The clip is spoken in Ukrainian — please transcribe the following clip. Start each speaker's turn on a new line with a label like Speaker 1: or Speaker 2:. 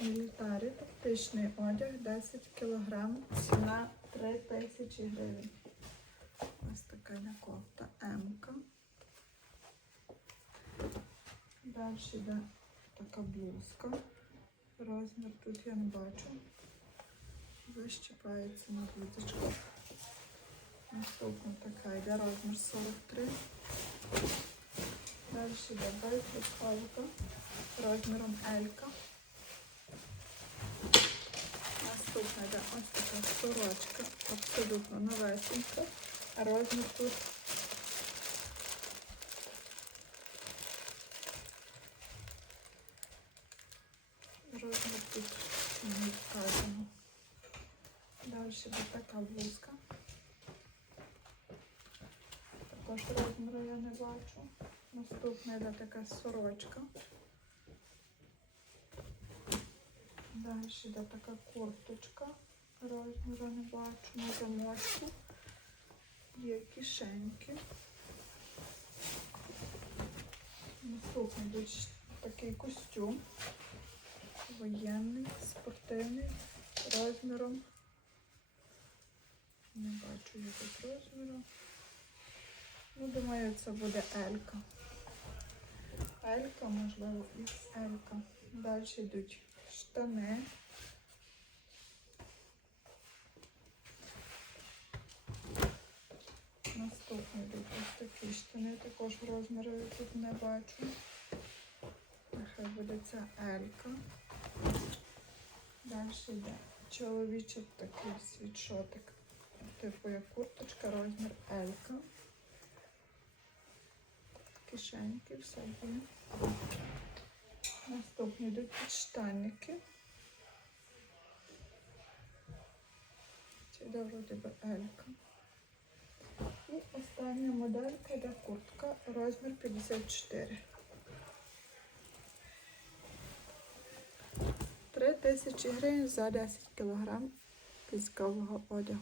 Speaker 1: Мілітарі, тактичний одяг 10 кг, ціна 3 тисячі гривень. Ось така кофта М-ка. Далі йде така блузка. Розмір тут я не бачу. Защіпається на блузочку. Наступна така йде розмір 43. Далі йде бейфутболка розміром L. Наступна йде ось така сорочка, абсолютно новесенька. Розмір тут розмір тут не вказано. Далі йде така блузка. Також розміру я не бачу. Наступна йде така сорочка. Далі йде така курточка. Розміру не бачу на замочку. Є кишеньки. Наступний йде такий костюм. Воєнний, спортивний, розміром. Не бачу я тут розміру. Ну, думаю, це буде Елька. Елька, можливо, XL. Далі йдуть штани. Наступні йдуть ось такі штани, також розміру я тут не бачу. Нехай буде ця Елька. Далі йде чоловічий такий світшотик, типу як курточка, розмір Елька. Кишеньки, все є. Наступні йдуть підштанники. Це йде вроді би Елька. Остання моделька йде куртка, розмір 54. 3 тисячі гривень за 10 кг військового одягу.